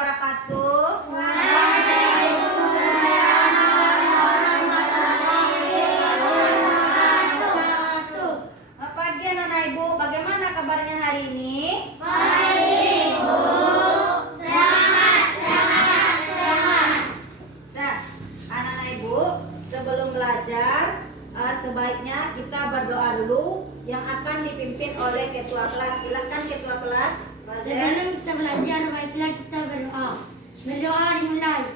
wabarakatuh. Waalaikumsalam warahmatullahi wabarakatuh. Pagi anak-anak ibu, bagaimana kabarnya hari ini? Baik ibu, sehat. Nah, anak-anak ibu, sebelum belajar sebaiknya kita berdoa dulu yang akan dipimpin oleh ketua kelas. Silakan ketua kelas. Sebelum kita belajar, baiklah kita berdoa. Berdoa dimulai.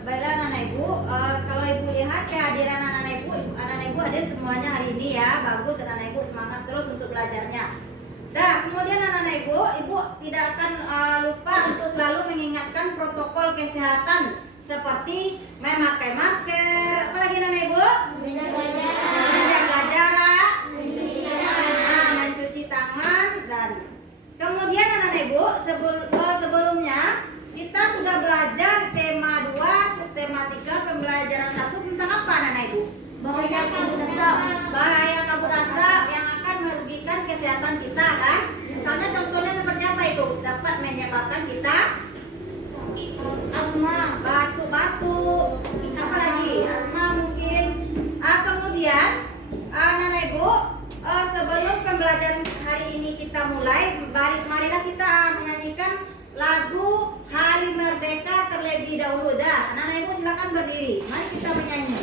Baiklah anak-anak ibu, kalau ibu lihat kehadiran anak-anak ibu hadir semuanya hari ini ya, bagus anak-anak ibu, semangat terus untuk belajarnya. Nah, kemudian anak-anak ibu tidak akan lupa untuk selalu mengingatkan protokol kesehatan seperti memakai masker, apalagi anak-anak ibu? Menjaga jarak, mencuci tangan, dan kemudian anak-anak ibu sebelumnya kita sudah belajar tema 2, subtema 3, pembelajaran 1 tentang apa anak-anak ibu? Bahaya kabut asap. Bahaya kabut asap yang akan merugikan kesehatan kita kan? Misalnya contohnya seperti apa itu? Dapat menyebabkan kita Asma. batuk-batuk, apa lagi? Asma mungkin. Kemudian anak-anak ibu, sebelum pembelajaran hari ini kita mulai, marilah kita menyanyikan lagu Hari Merdeka terlebih dahulu. Dah, anak-anak ibu silakan berdiri. Mari kita menyanyi.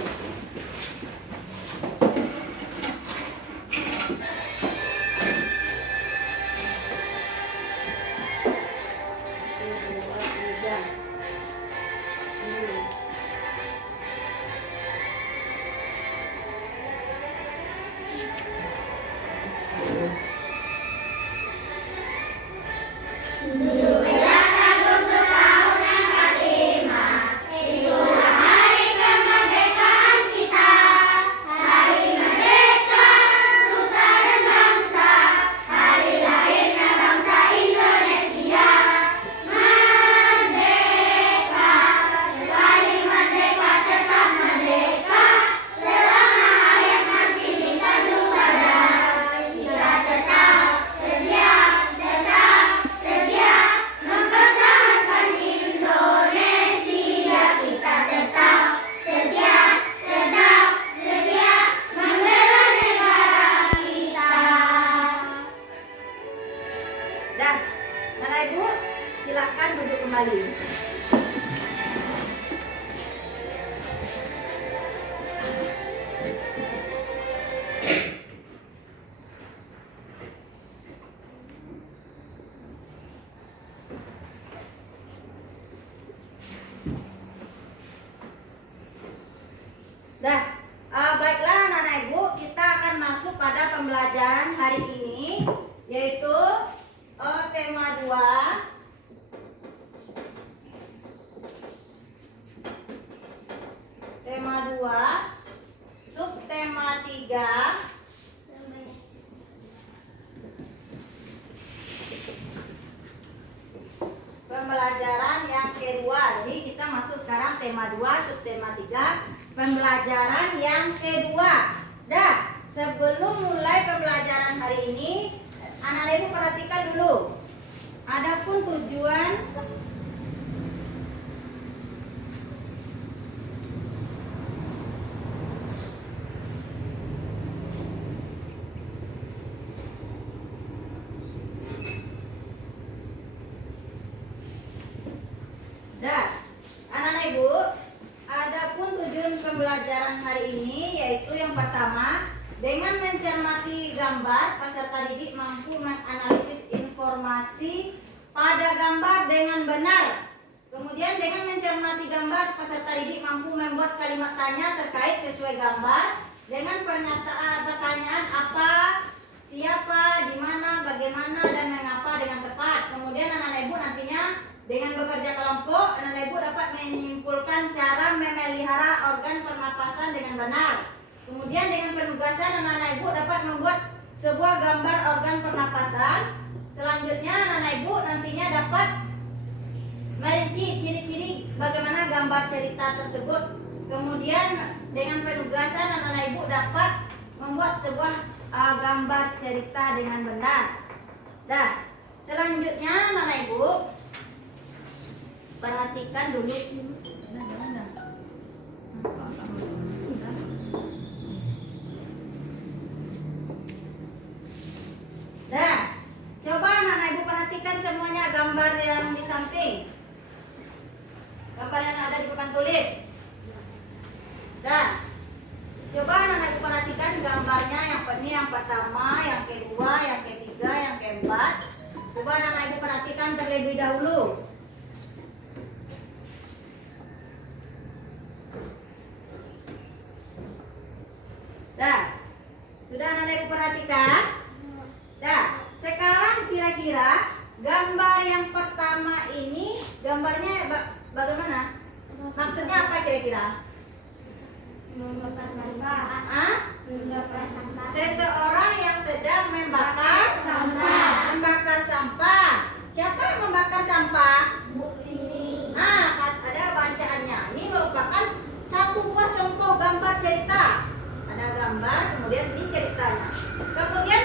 Dan anak ibu silakan duduk kembali. Dah, baiklah anak-anak ibu, kita akan masuk pada pembelajaran hari ini, yaitu tema 2, subtema 3, pembelajaran yang kedua. Jadi kita masuk sekarang tema 2, subtema 3, pembelajaran yang kedua. Dah, sebelum mulai pembelajaran hari ini, anak-anak ibu perhatikan dulu. Adapun tujuan anak-anak ibu, adapun tujuan pembelajaran hari ini yaitu yang pertama, dengan mencermati gambar, peserta didik mampu menganalisis informasi pada gambar dengan benar. Kemudian dengan mencermati gambar, peserta didik mampu membuat kalimat tanya terkait sesuai gambar dengan pernyataan pertanyaan apa, siapa, di mana, bagaimana, dan mengapa dengan tepat. Kemudian anak-anak ibu nantinya dengan bekerja kelompok, anak-anak ibu dapat menyimpulkan cara memelihara organ pernapasan dengan benar. Kemudian dengan penugasan anak-anak ibu dapat membuat sebuah gambar organ pernapasan. Selanjutnya anak-anak ibu nantinya dapat merinci ciri-ciri bagaimana gambar cerita tersebut. Kemudian dengan penugasan anak-anak ibu dapat membuat sebuah gambar cerita dengan benar. Nah, selanjutnya anak-anak ibu perhatikan dulu. Nah, coba anak-anak ibu perhatikan semuanya gambar yang di samping. Gambar yang ada di papan tulis. Nah, coba anak-anak ibu perhatikan gambarnya yang pertama, yang kedua, yang ketiga, yang keempat. Coba anak-anak ibu perhatikan terlebih dahulu. Nah, sudah anak-anak ibu perhatikan? Nah, sekarang kira-kira gambar yang pertama ini gambarnya bagaimana? Maksudnya apa kira-kira? Membakar sampah. Hah? Membakar sampah. Seseorang yang sedang membakar sampah. Membakar sampah. Siapa yang membakar sampah? Bu ini. Nah, ada bacaannya. Ini merupakan satu buah contoh gambar cerita. Ada gambar, kemudian ini ceritanya. Kemudian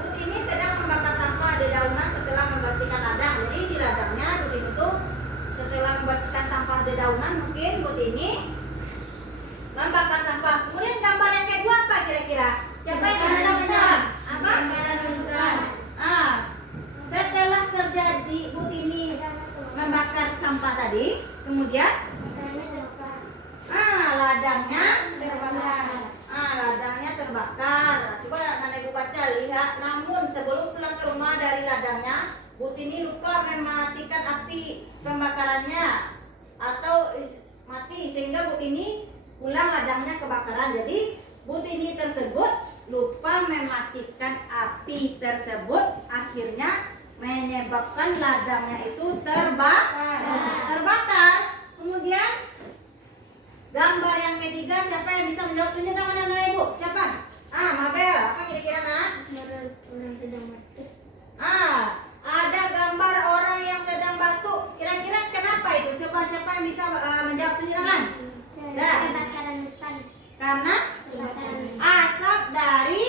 Bu ini sedang membakar sampah dedaunan setelah membersihkan ladang. Jadi di ladangnya Bu ini tuh setelah membersihkan sampah dedaunan, mungkin Bu ini membakar sampah. Kemudian gambar yang kedua apa kira-kira? Siapa yang bisa menjawab? Apa? Setelah terjadi Bu ini membakar sampah tadi, kemudian ladangnya terbakar. Coba anak ibu baca, lihat. Namun sebelum pulang ke rumah dari ladangnya, Bu Tini lupa mematikan api pembakarannya atau mati sehingga Bu Tini pulang ladangnya kebakaran. Jadi Bu Tini tersebut lupa mematikan api tersebut, akhirnya menyebabkan ladangnya itu terbakar. Kemudian gambar yang ketiga, siapa yang bisa menjawab? Tunjuk tangan anak ibu. Siapa? Mabel, apa kira-kira nak? Ada gambar orang yang sedang batuk. Kira-kira kenapa itu? Coba siapa yang bisa menjawab? Tunjuk tangan. Kebakaran hutan. Karena Kebakaran. asap dari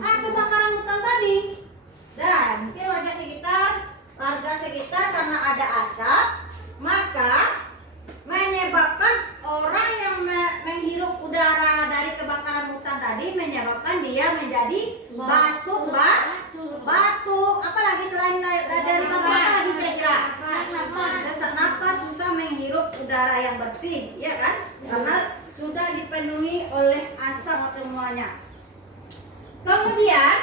kebakaran hutan tadi. Dan mungkin warga sekitar karena ada asap, maka menyebabkan orang yang menghirup udara dari kebakaran hutan tadi menyebabkan dia menjadi batuk. Apalagi selain dari batuk, apa lagi kira-kira? Sesak napas, susah menghirup udara yang bersih, ya kan? Karena sudah dipenuhi oleh asap semuanya. Kemudian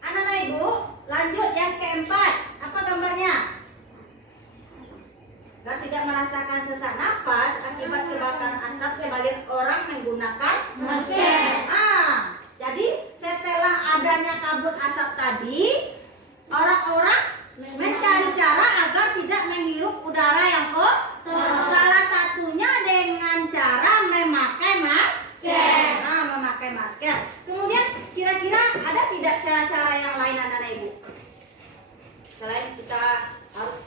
anak-anak ibu lanjut yang keempat. Apa gambarnya? Dan tidak merasakan sesak nafas akibat kebakaran asap sebagian orang menggunakan masker. Jadi setelah adanya kabut asap tadi, orang-orang mencari cara agar tidak menghirup udara yang kotor. Salah satunya dengan cara memakai masker. Memakai masker. Kemudian kira-kira ada tidak cara-cara yang lain anak-anak ibu? Selain kita harus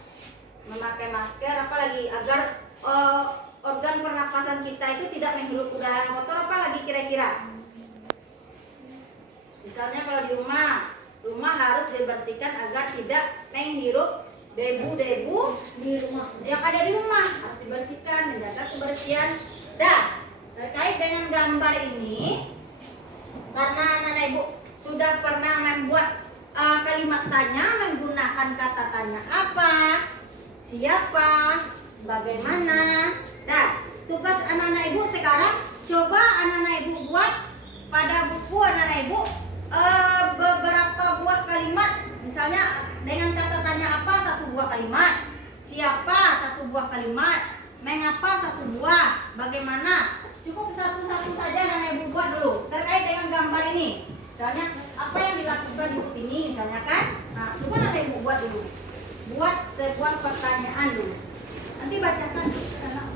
memakai masker, apalagi agar organ pernapasan kita itu tidak menghirup udara yang kotor, apalagi kira-kira? Misalnya kalau di rumah harus dibersihkan agar tidak menghirup debu-debu Di rumah. yang ada di rumah, harus dibersihkan, menjaga kebersihan. Terkait dengan gambar ini, karena anak-anak ibu sudah pernah membuat kalimat tanya menggunakan kata tanya apa, siapa, bagaimana. Tugas anak-anak ibu sekarang, coba anak-anak ibu buat pada buku anak-anak ibu beberapa buah kalimat. Misalnya dengan kata tanya apa, satu buah kalimat. siapa satu buah kalimat, mengapa satu buah, bagaimana. Cukup satu-satu saja anak ibu buat dulu terkait dengan gambar ini. Misalnya apa yang dilakukan ibu ini misalnya kan. Nah, coba anak ibu buat dulu. Buat sebuah pertanyaan dulu. Nanti bacakan anak.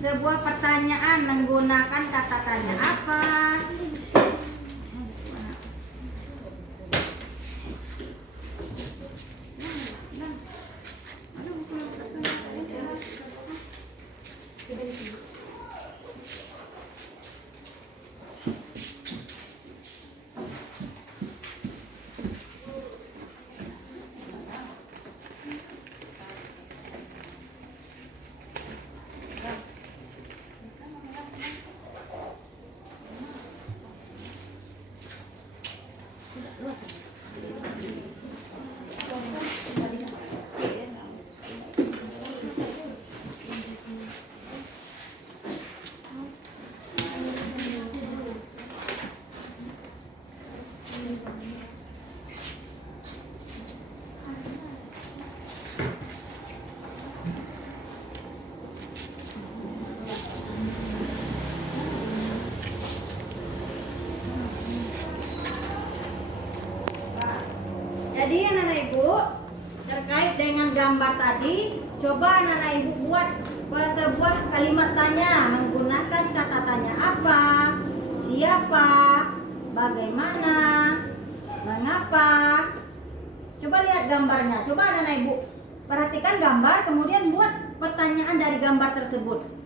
Sebuah pertanyaan menggunakan kata tanya apa? Jadi anak ibu terkait dengan gambar tadi, coba anak ibu buat sebuah kalimat tanya menggunakan kata tanya apa, siapa, bagaimana, mengapa. Coba lihat gambarnya, coba anak ibu perhatikan gambar kemudian buat pertanyaan dari gambar tersebut.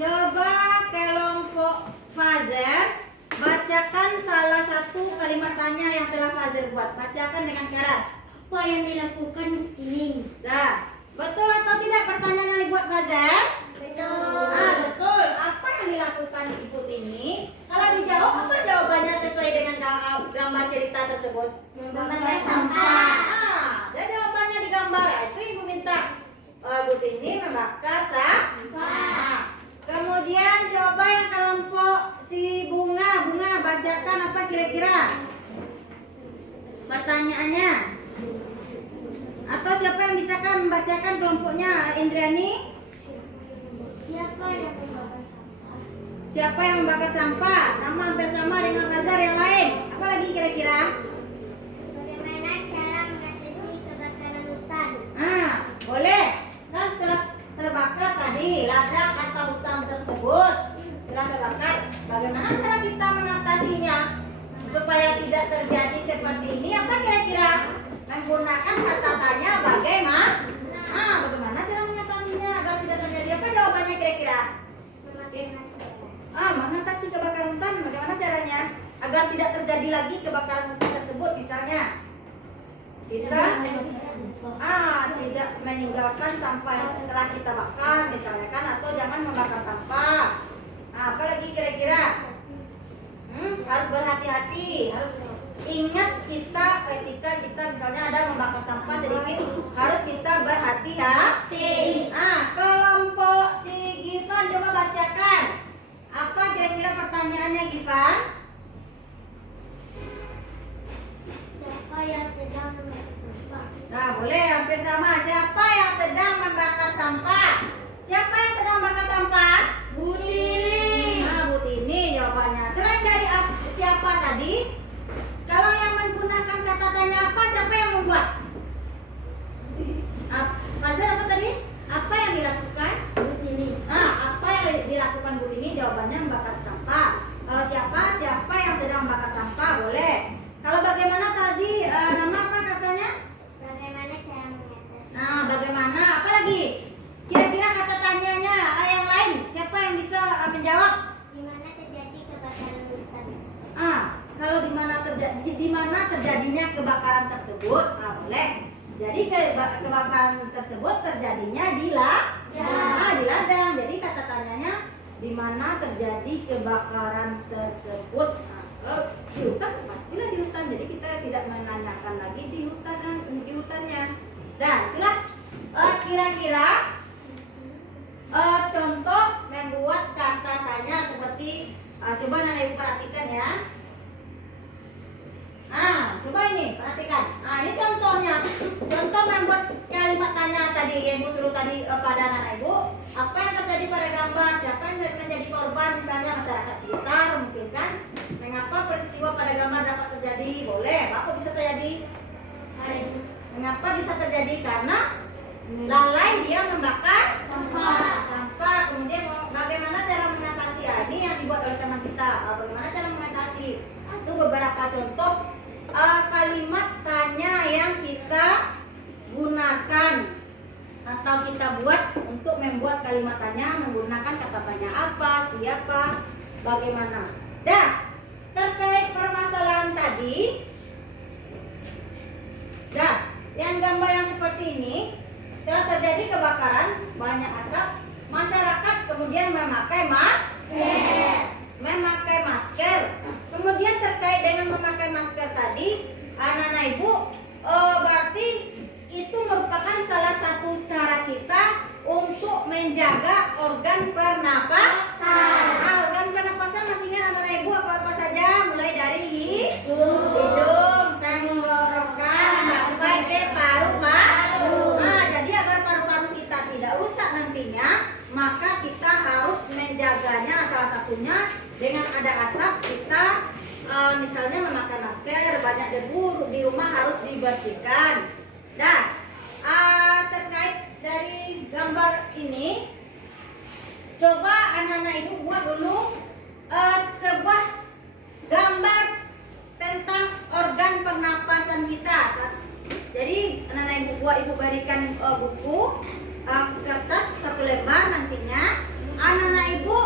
coba kelompok Fazer bacakan salah satu kalimat tanya yang telah Fazer buat. Bacakan dengan keras. Apa yang dilakukan ini? Dah, betul atau tidak pertanyaan yang dibuat Fazer? Betul. Betul. Apa yang dilakukan Ibu Tini? Kalau dijawab, apa jawabannya sesuai dengan gambar cerita tersebut? Membakar sampah. Dan jawabannya di gambar. Itu Ibu minta Bu Tini membakar sampah. Kemudian coba yang kelompok si Bunga bacakan apa kira-kira pertanyaannya? Atau siapa yang bisa kan membacakan kelompoknya? Indriani? Siapa yang membakar sampah? Siapa yang membakar sampah? Sama hampir sama dengan Fazer yang lain. Apa lagi kira-kira? Bagaimana cara mengatasi kebakaran hutan? Boleh. Kan telah terbakar tadi ladang atau hutan tersebut. Telah terbakar. Bagaimana cara kita mengatasinya supaya tidak terjadi seperti ini? Apa kira-kira? Menggunakan kata tanya bagaimana? Bagaimana cara mengatasinya agar tidak terjadi? Apa jawabannya kira-kira? Mengatasi kebakaran hutan, bagaimana caranya agar tidak terjadi lagi kebakaran hutan tersebut? Misalnya kita tidak meninggalkan sampah yang telah kita bakar, misalnya kan, atau jangan membakar sampah. Apalagi kira-kira? Harus berhati-hati, harus ingat kita ketika kita misalnya ada membakar sampah sedikit, harus kita berhati-hati. Kelompok si Gifan coba bacakan. Apa kira-kira pertanyaannya Gifan? Siapa yang sedang membakar sampah? Nah, boleh hampir sama. Siapa yang sedang membakar sampah? Siapa yang sedang membakar sampah? Bu Tini. Bu Tini jawabannya. Selain dari siapa tadi? Kalau yang menggunakan kata tanya apa, siapa yang membuat? Fazer apa tadi? Apa yang dilakukan? Bu Tini. Apa yang dilakukan Bu Tini? Jawabannya membakar sampah. Kalau siapa yang sedang membakar sampah, boleh. Kalau bagaimana tadi, nama apa katanya? Bagaimana cara mengatasi? Bagaimana? Apa lagi? Kira-kira kata tanyanya yang lain, siapa yang bisa menjawab? Di mana terjadi kebakaran hutan? Kalau di mana terjadinya kebakaran tersebut, boleh. Jadi kebakaran tersebut terjadinya di ladang. Jadi kata tanyanya di mana terjadi kebakaran tersebut. Kalau di hutan pastilah di hutan. Jadi kita tidak menanyakan lagi di hutannya. Dan itulah kira-kira contoh membuat kata tanya seperti coba Nana Ibu perhatikan ya. Coba ini perhatikan. Ini contohnya. Contoh membuat kalimat tanya tadi yang Ibu suruh tadi pada Nana Ibu. Apa yang terjadi pada gambar? Siapa yang menjadi korban? Misalnya masyarakat sekitar mungkin kan. Mengapa peristiwa pada gambar dapat terjadi? Boleh. Apa bisa terjadi? Mengapa bisa terjadi? Karena lalai dia membakar sampah. Kemudian bagaimana cara mengatasi? Ini yang dibuat oleh teman kita. Bagaimana cara mengatasi? Itu beberapa contoh kalimat tanya yang kita gunakan atau kita buat untuk membuat kalimat tanya menggunakan kata tanya apa, siapa, bagaimana. Terkait permasalahan tadi, yang gambar yang seperti ini telah terjadi kebakaran, banyak asap, masyarakat kemudian memakai masker. Kemudian terkait dengan memakai masker tadi, anak-anak Ibu, berarti itu merupakan salah satu cara kita untuk menjaga organ pernapasan. Organ pernapasan masih ingat anak-anak Ibu apa saja? Mulai dari hidung, tenggorokan sampai ke paru-paru. Jadi agar paru-paru kita tidak rusak nantinya, maka kita harus menjaganya. Salah satunya dengan ada asap kita misalnya memakai masker, banyak debu di rumah harus dibersihkan. Terkait dari gambar ini, coba anak-anak Ibu buat dulu sebuah gambar tentang organ pernapasan kita. Jadi anak-anak Ibu berikan buku kertas satu lembar nantinya. Anak-anak Ibu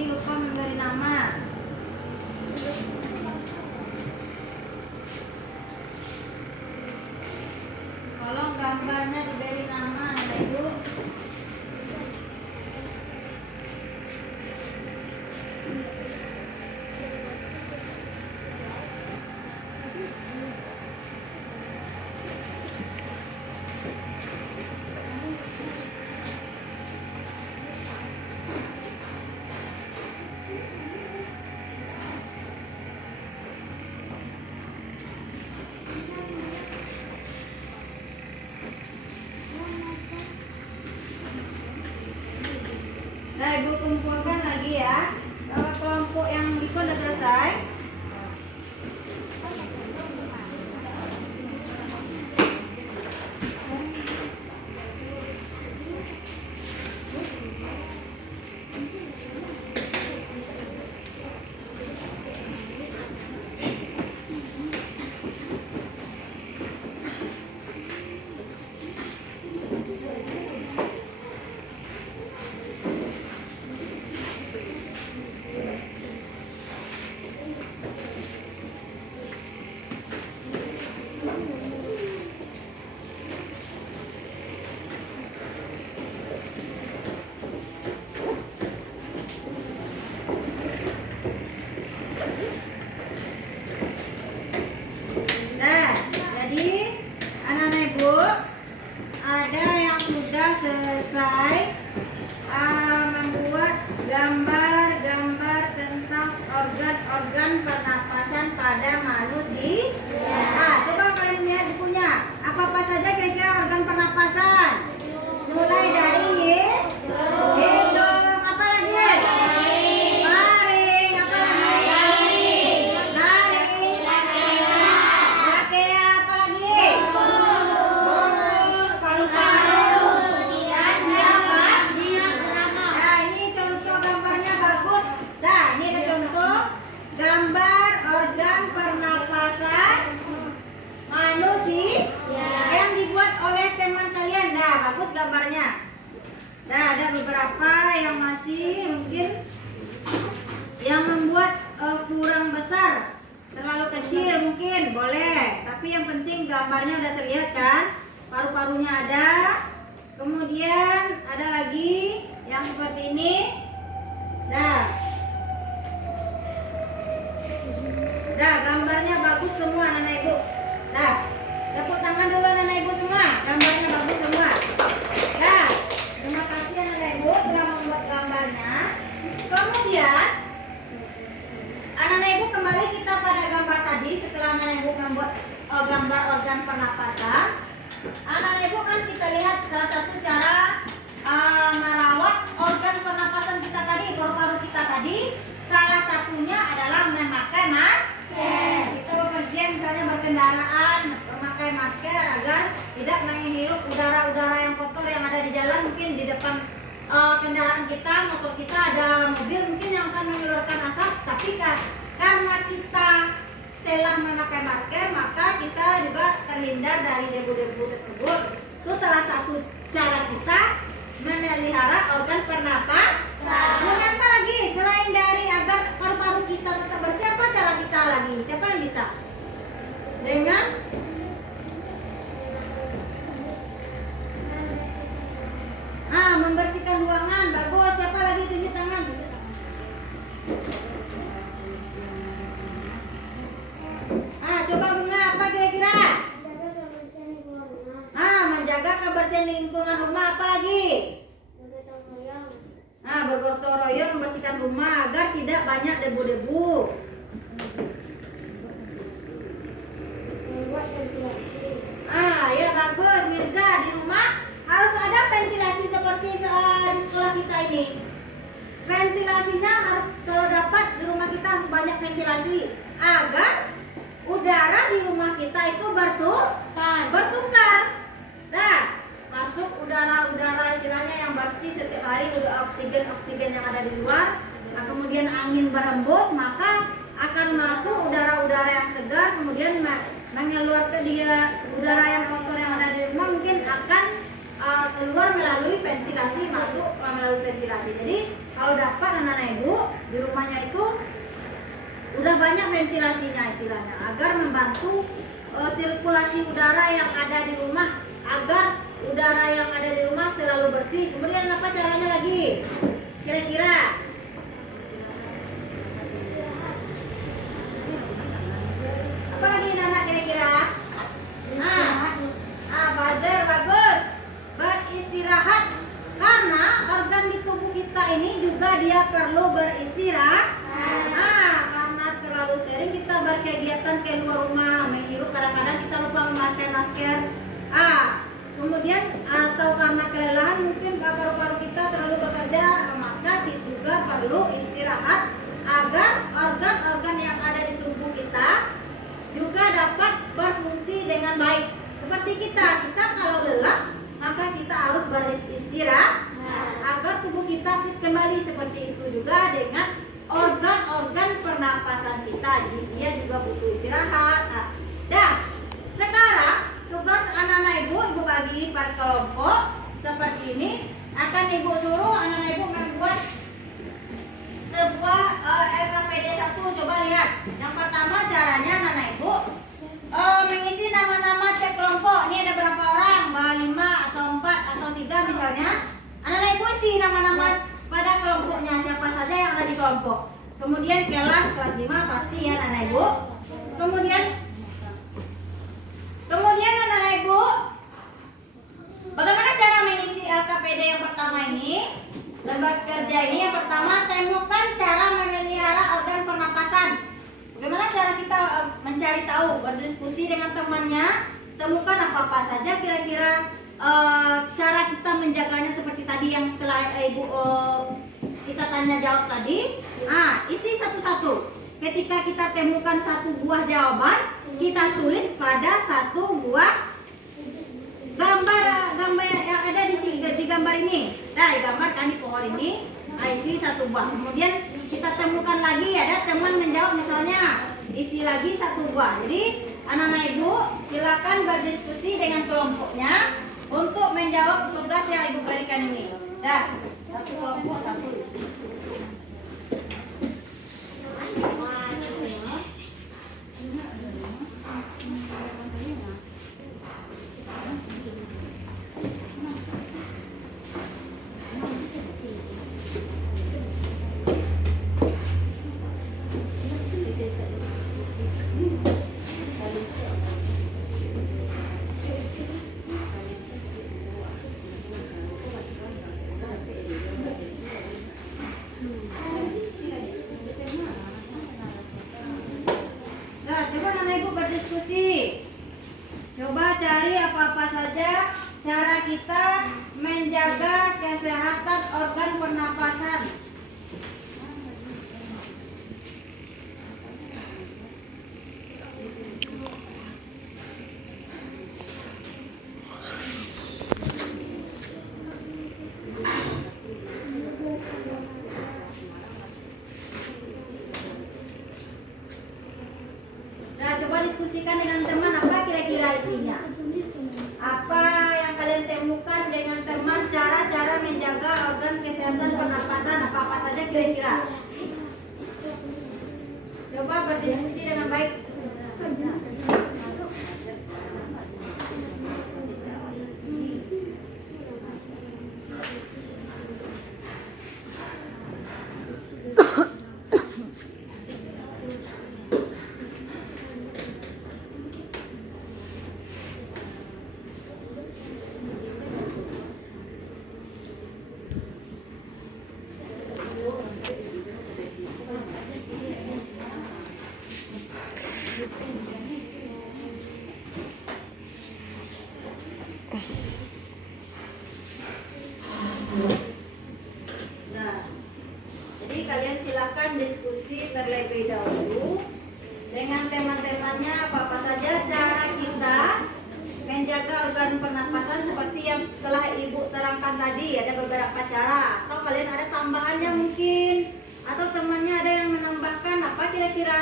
tapi lupa memberi nama. Kalau gambarnya diberi nama, Anak Ibu. Nah, Ibu kumpulkan lagi ya. Kalau kelompok yang Ibu udah selesai. Nah, jadi anak-anak Ibu ada yang sudah selesai membuat gambar-gambar tentang organ-organ pernapasan pada manusia. Nah, coba kalian lihat bukunya. Apa-apa saja kira-kira organ pernapasan? Mulai dari hidung, apa lagi? Paring, apa lagi? Naring, trakea, apa lagi? Fokus, paru-paru, kemudian diafragma. Nah, ini contoh gambarnya bagus. Nah, ini ada contoh gambar organ pernapasan manusia yang dibuat oleh teman kalian. Nah, bagus gambarnya. Nah, ada beberapa yang masih mungkin yang membuat kurang besar, terlalu kecil mungkin boleh. Tapi yang penting gambarnya udah terlihat kan? Paru-parunya ada. Kemudian ada lagi yang seperti ini. Nah, gambarnya bagus semua anak Ibu. Nah, tepuk tangan dulu anak Ibu semua. Gambarnya bagus semua. Nah, terima kasih anak Ibu telah membuat gambarnya. Kemudian anak Ibu kembali kita pada gambar tadi. Setelah anak Ibu membuat gambar organ pernapasan, anak Ibu kan kita lihat salah satu cara merawat organ pernapasan kita tadi, paru-paru kita tadi. Salah satunya adalah memakai masker. Kita bepergian misalnya berkendaraan memakai masker agar tidak menghirup udara-udara yang kotor yang ada di jalan. Mungkin di depan kendaraan kita, motor kita ada mobil mungkin yang akan mengeluarkan asap. Tapi karena kita telah memakai masker, maka kita juga terhindar dari debu-debu tersebut. Itu salah satu cara kita memelihara organ pernapasan. Kemudian apa lagi selain dari agar paru-paru kita tetap bersih, apa cara kita lagi? Siapa yang bisa? Dengan membersihkan ruangan. Bagus. Siapa lagi? Tunjuk tangan. Coba Bunga, apa kira-kira? Menjaga kebersihan lingkungan rumah. Apa lagi? Bergotong royong membersihkan rumah agar tidak banyak debu-debu. Ya bagus Mirza, di rumah harus ada ventilasi seperti di sekolah kita ini. Ventilasinya harus, kalau dapat di rumah kita harus banyak ventilasi agar udara di rumah kita itu bertukar. Nah, masuk udara-udara istilahnya yang bersih setiap hari, oksigen yang ada di luar. Nah, kemudian angin berhembus, maka akan masuk udara-udara yang segar, kemudian mengeluarkan dia udara yang kotor yang ada di rumah mungkin akan keluar melalui ventilasi, masuk melalui ventilasi. Jadi kalau dapat anak-anak Ibu ventilasinya istilahnya, agar membantu sirkulasi udara yang ada di rumah, agar udara yang ada di rumah selalu bersih. Kemudian apa caranya lagi? Kira-kira? Apa lagi anak kira-kira? Buzzer bagus. Beristirahat, karena organ di tubuh kita ini juga dia perlu beristirahat. Karena terlalu sering kita berkegiatan keluar rumah, menghirup, kadang-kadang kita lupa memakai masker. Kemudian atau karena kelelahan mungkin paru-paru kita terlalu bekerja, maka kita juga perlu istirahat agar organ-organ yang ada di tubuh kita juga dapat berfungsi dengan baik. Seperti kita kalau lelah, maka kita harus beristirahat agar tubuh kita fit kembali. Seperti itu juga dengan organ-organ pernapasan kita, dia juga butuh istirahat. Sekarang tugas anak-anak ibu bagi per kelompok seperti ini. Akan ibu suruh anak-anak ibu membuat sebuah LKPD 1. Coba lihat. Yang pertama caranya anak-anak ibu mengisi nama-nama tiap kelompok. Ini ada berapa orang? 5 atau 4 atau 3 misalnya. Anak-anak ibu isi nama-nama pada kelompoknya, siapa saja yang ada di kelompok. Kemudian kelas 5 pasti ya anak-anak ibu. Kemudian anak-anak ibu, bagaimana cara mengisi LKPD yang pertama ini? Lembar kerja ini yang pertama, temukan cara memelihara organ pernapasan. Bagaimana cara kita mencari tahu, berdiskusi dengan temannya, temukan apa saja kira-kira cara kita menjaganya seperti tadi yang telah ibu kita tanya jawab tadi. Isi satu-satu. Ketika kita temukan satu buah jawaban, kita tulis pada satu buah gambar yang ada di gambar ini. Digambarkan di pohon ini, isi satu buah. Kemudian kita temukan lagi, ada teman menjawab misalnya, isi lagi satu buah. Jadi anak-anak ibu silakan berdiskusi dengan kelompoknya untuk menjawab tugas yang ibu berikan ini. Satu kelompok satu. Coba cari apa-apa saja cara kita menjaga kesehatan organ pernapasan. Coba diskusikan dengan teman apa kira-kira isinya. Apa yang kalian temukan dengan teman, cara-cara menjaga organ kesehatan pernapasan, apa-apa saja kira-kira. Coba berdiskusi dengan baik. Jadi kalian silakan diskusi terlebih dahulu dengan teman-temannya apa saja cara kita menjaga organ pernapasan seperti yang telah ibu terangkan tadi. Ada beberapa cara, atau kalian ada tambahannya mungkin, atau temannya ada yang menambahkan apa kira-kira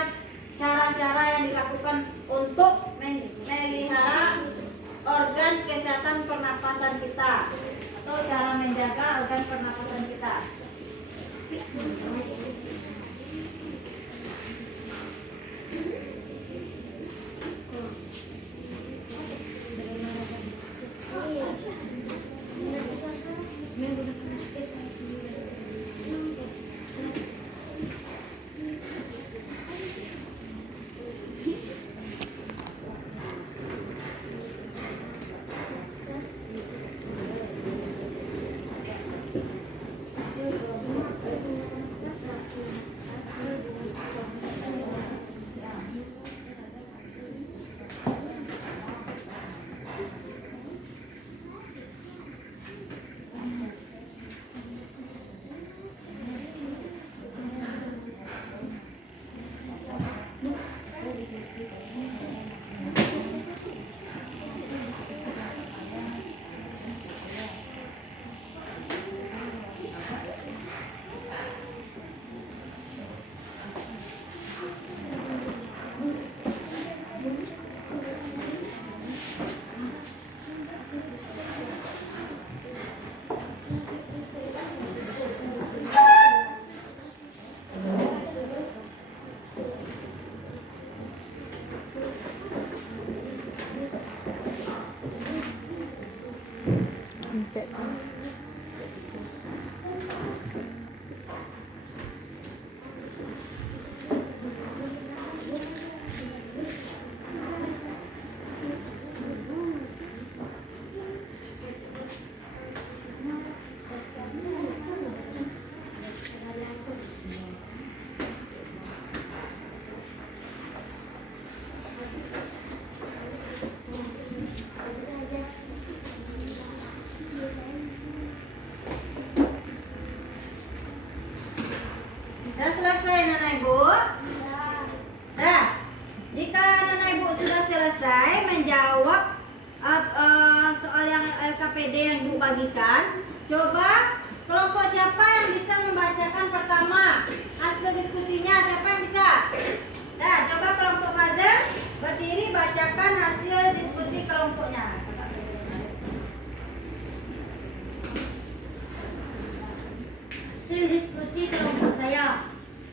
cara-cara yang dilakukan untuk memelihara organ kesehatan pernapasan kita, atau cara menjaga organ pernapasan kita.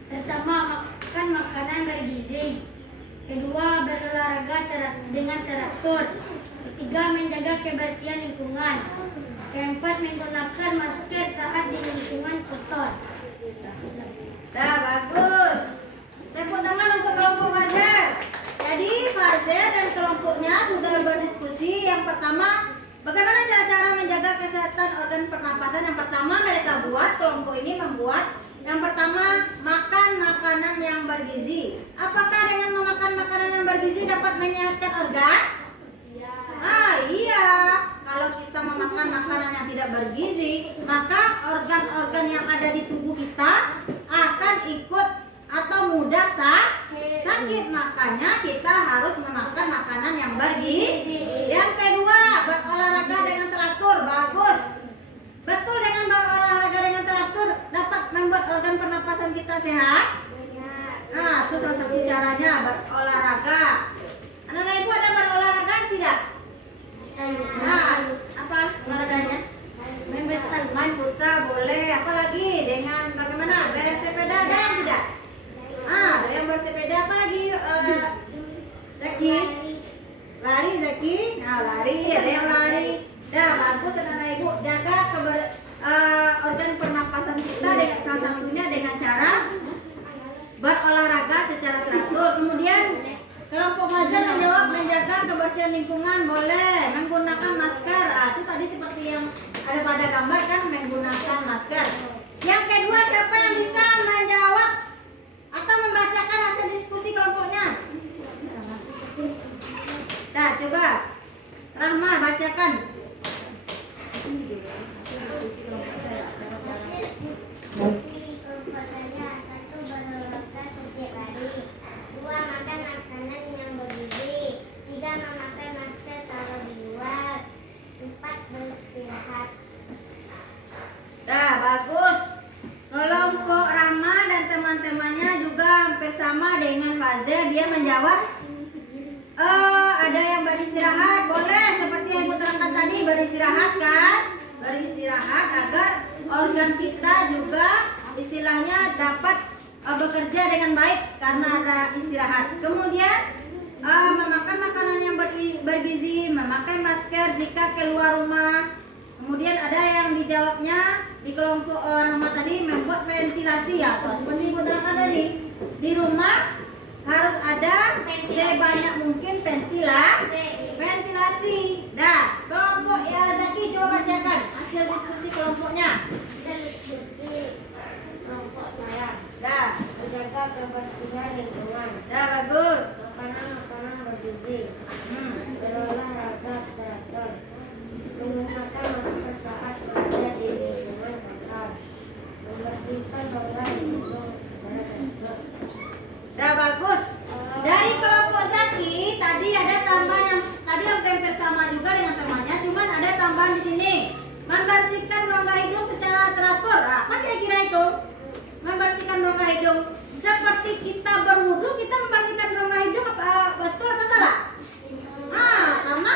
Pertama, makan makanan bergizi. Kedua, berolahraga dengan teratur. Ketiga, menjaga kebersihan lingkungan. Keempat, menggunakan masker saat di lingkungan kotor. Dah, bagus. Tepuk tangan untuk kelompok Fazer. Jadi Fazer dan kelompoknya sudah berdiskusi. Yang pertama, bagaimana cara menjaga kesehatan organ pernapasan. Yang pertama mereka buat, kelompok ini membuat. Yang pertama, makan makanan yang bergizi. Apakah dengan memakan makanan yang bergizi dapat menyehatkan organ? Iya. Kalau kita memakan makanan yang tidak bergizi, maka organ-organ yang ada di tubuh kita akan ikut atau mudah sakit. Makanya kita harus memakan makanan yang bergizi. Yang kedua, berolahraga dengan teratur. Bagus. Betul, dengan berolahraga dengan teratur dapat membuat organ pernapasan kita sehat. Nah, itu salah satu caranya, berolahraga. Anak-anak ibu ada berolahraga tidak? Nah, apa olahraganya? Main futsal boleh. Apalagi dengan bagaimana? Bersepeda ada yang tidak? Ada yang bersepeda. Apalagi Zaki? Lari Zaki? Nah, lari. Ada yang lari. Nah, bagus anak-anak ibu. Jaga organ pernapasan kita dengan salah satunya dengan cara berolahraga secara teratur. Kemudian kelompok Fazer menjawab menjaga kebersihan lingkungan boleh, menggunakan masker. Itu tadi seperti yang ada pada gambar kan, menggunakan masker. Yang kedua, siapa yang bisa menjawab atau membacakan hasil diskusi kelompoknya? Nah, coba Rahma bacakan. Nah, bagus. Kelompok Rama dan teman-temannya juga hampir sama dengan Fazer. Dia menjawab ada yang beristirahat, boleh seperti yang ibu terangkan tadi, beristirahat kan? Beristirahat agar organ kita juga istilahnya dapat bekerja dengan baik karena ada istirahat. Kemudian memakan makanan yang bergizi, memakai masker jika keluar rumah. Kemudian ada yang dijawabnya di kelompok Rahma tadi membuat ventilasi ya, seperti ibu terangkan tadi. Di rumah harus ada sebanyak mungkin ventilasi. Nah, kelompok Zaki coba bacakan hasil diskusi kelompoknya. Hasil diskusi kelompok saya. Dah, Menjaga kebersihan lingkungan. dah bagus. Makanan bergizi. Berolahraga teratur. Menggunakan masker saat berada di lingkungan kotor. Membersihkan organ hidung secara teratur. Dah bagus. Dari kelompok Zaki tadi ada tambahan yang tadi hampir sama juga dengan temannya, cuman ada tambahan di sini. Membersihkan rongga hidung secara teratur. Apa kira-kira itu? Membersihkan rongga hidung. Seperti kita berwudu, kita membersihkan rongga hidung, betul atau salah? Karena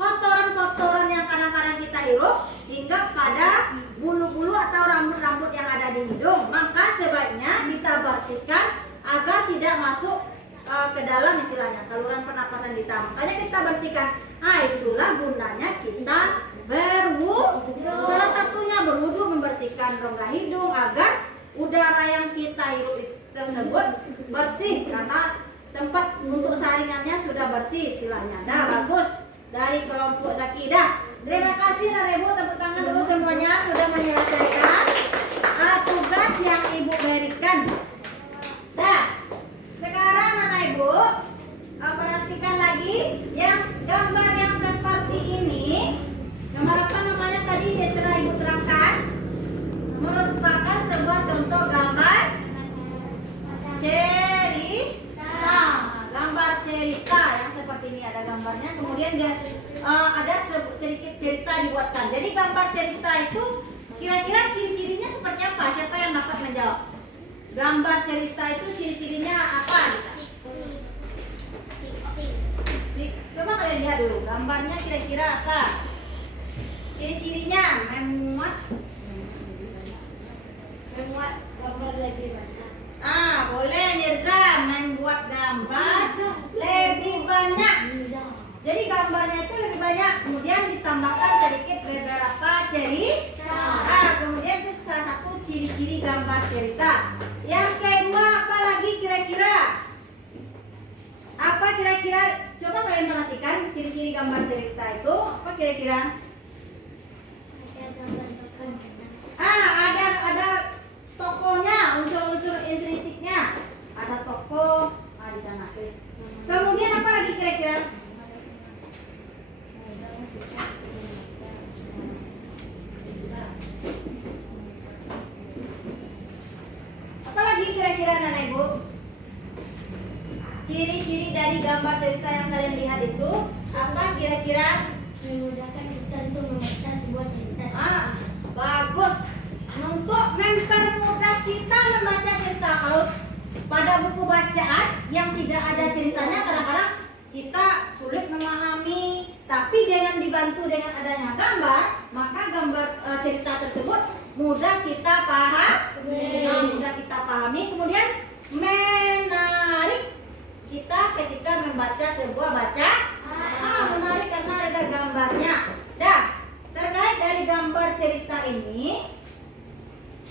kotoran-kotoran yang kadang-kadang kita hirup hingga pada bulu-bulu atau rambut-rambut yang ada di hidung. Maka sebaiknya kita bersihkan agar tidak masuk ke dalam istilahnya saluran pernapasan kita. Makanya kita bersihkan. Itulah gunanya kita berwudu. Salah satunya berwudu, membersihkan rongga hidung agar udara yang kita hirup tersebut bersih karena tempat untuk saringannya sudah bersih istilahnya. Nah, bagus dari kelompok Zaki. Terima kasih Nana Ibu, tepuk tangan dulu semuanya sudah menyelesaikan tugas yang Ibu berikan. Sekarang Nana Ibu perhatikan lagi yang gambar yang seperti ini. Gambar apa namanya tadi yang telah Ibu terangkan? Merupakan sebuah contoh gambar cerita. Gambar cerita yang seperti ini, ada gambarnya, kemudian dia ada sedikit cerita dibuatkan. Jadi gambar cerita itu kira-kira ciri-cirinya seperti apa? Siapa yang dapat menjawab? Gambar cerita itu ciri-cirinya apa? Coba kalian lihat dulu, gambarnya kira-kira apa? Ciri-cirinya memuat Memuat gambar lebih banyak. gambarnya itu lebih banyak, kemudian ditambahkan sedikit beberapa cerita. Nah, kemudian itu salah satu ciri-ciri gambar cerita. Yang kedua apa lagi kira-kira? Apa kira-kira? Coba kalian perhatikan ciri-ciri gambar cerita itu apa kira-kira? Ada tokohnya, unsur-unsur intrinsiknya. Ada tokoh, di sana. Kemudian apa lagi kira-kira? Apa lagi kira-kira Nana Ibu? Ciri-ciri dari gambar cerita yang kalian lihat itu apa kira-kira? Memudahkan kita untuk membaca sebuah cerita. Bagus. Untuk mempermudah kita membaca cerita. Kalau pada buku bacaan yang tidak ada ceritanya kadang-kadang kita sulit memahami. Tapi dengan dibantu dengan adanya gambar, maka gambar cerita tersebut mudah kita mudah kita pahami. Kemudian menarik kita ketika membaca sebuah bacaan. Menarik karena ada gambarnya. Dah, terkait dari gambar cerita ini,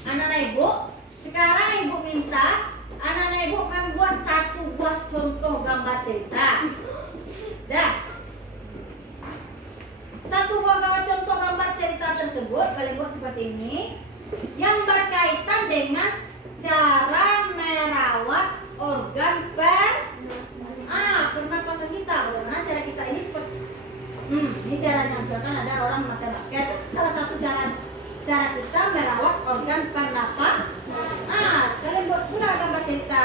anak-anak ibu, sekarang ibu minta anak-anak ibu membuat satu buah contoh gambar cerita. Dah, satu buah contoh gambar cerita tersebut kalian buat seperti ini, yang berkaitan dengan cara merawat organ pernapasan kita. Bagaimana cara kita ini seperti ini caranya, misalkan ada orang memakai basket, salah satu cara kita merawat organ pernapasan. Kalian buat pula gambar cerita.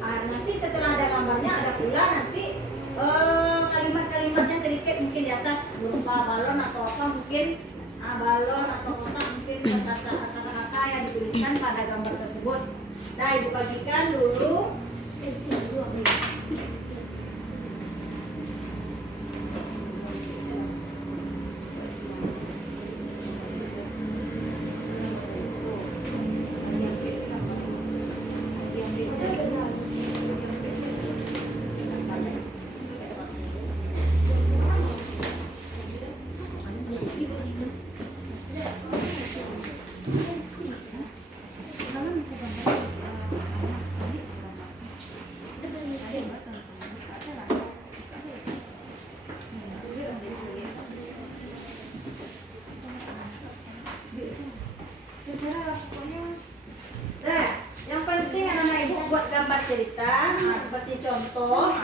Nanti setelah ada gambarnya ada pula nanti kalimat-kalimatnya sedikit mungkin di atas berupa balon atau apa mungkin balon atau kotak mungkin kata-kata yang dituliskan pada gambar tersebut. Nah, ibu bagikan dulu. Nah, yang penting anak-anak ibu buat gambar cerita, seperti contoh.